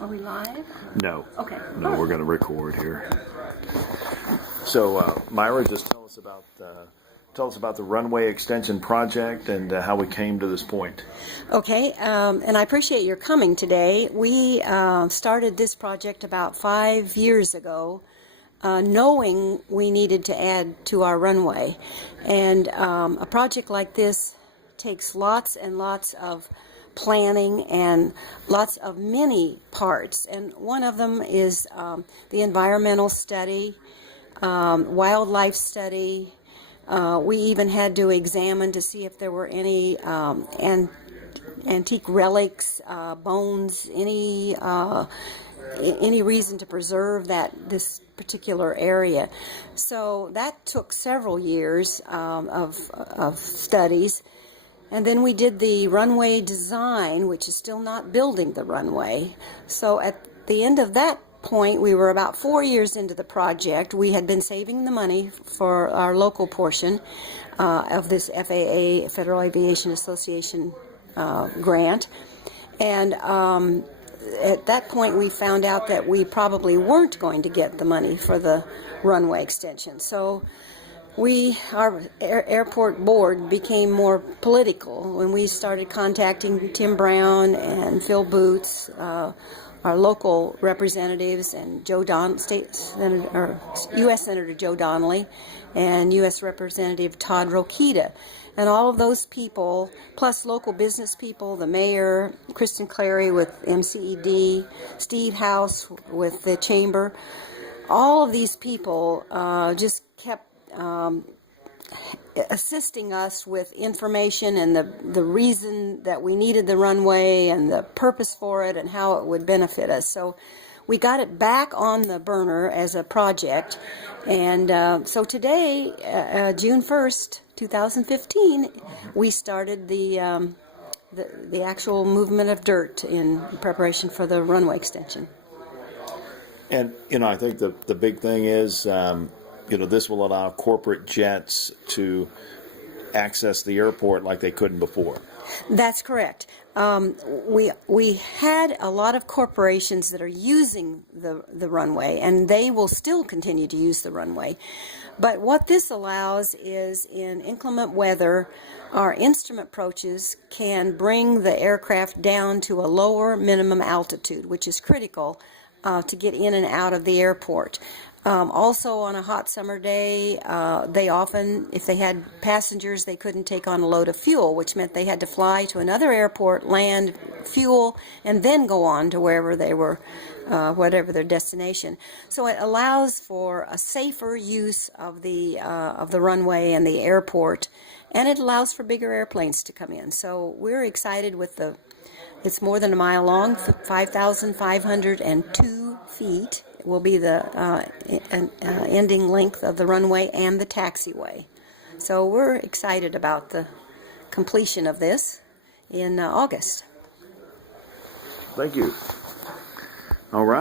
Are we live? No. Okay. No, we're going to record here. So, Myra, just tell us about the runway extension project and how we came to this point. Okay, and I appreciate your coming today. We started this project about 5 years ago, knowing we needed to add to our runway. And a project like this takes lots and lots of planning and lots of many parts. And one of them is the environmental study, wildlife study. We even had to examine to see if there were any antique relics, bones, any reason to preserve this particular area. So that took several years of studies. And then we did the runway design, which is still not building the runway. So at the end of that point, we were about 4 years into the project. We had been saving the money for our local portion of this FAA, Federal Aviation Association grant. And at that point, we found out that we probably weren't going to get the money for the runway extension. So our airport board became more political when we started contacting Tim Brown and Phil Boots, our local representatives, and U.S. Senator Joe Donnelly and U.S. Representative Todd Rokita. And all of those people, plus local business people, the mayor, Kristen Clary with MCED, Steve House with the chamber, all of these people just kept assisting us with information and the reason that we needed the runway and the purpose for it and how it would benefit us. So we got it back on the burner as a project. And so today, June 1st, 2015, we started the actual movement of dirt in preparation for the runway extension. And, I think the big thing is, this will allow corporate jets to access the airport like they couldn't before. That's correct. We had a lot of corporations that are using the runway, and they will still continue to use the runway. But what this allows is, in inclement weather, our instrument approaches can bring the aircraft down to a lower minimum altitude, which is critical to get in and out of the airport. Also, on a hot summer day, they often, if they had passengers, they couldn't take on a load of fuel, which meant they had to fly to another airport, land, fuel, and then go on to wherever they were, whatever their destination. So it allows for a safer use of the runway and the airport, and it allows for bigger airplanes to come in. So we're excited with it's more than a mile long, 5,502 feet. Will be the ending length of the runway and the taxiway. So we're excited about the completion of this in August. Thank you. All right.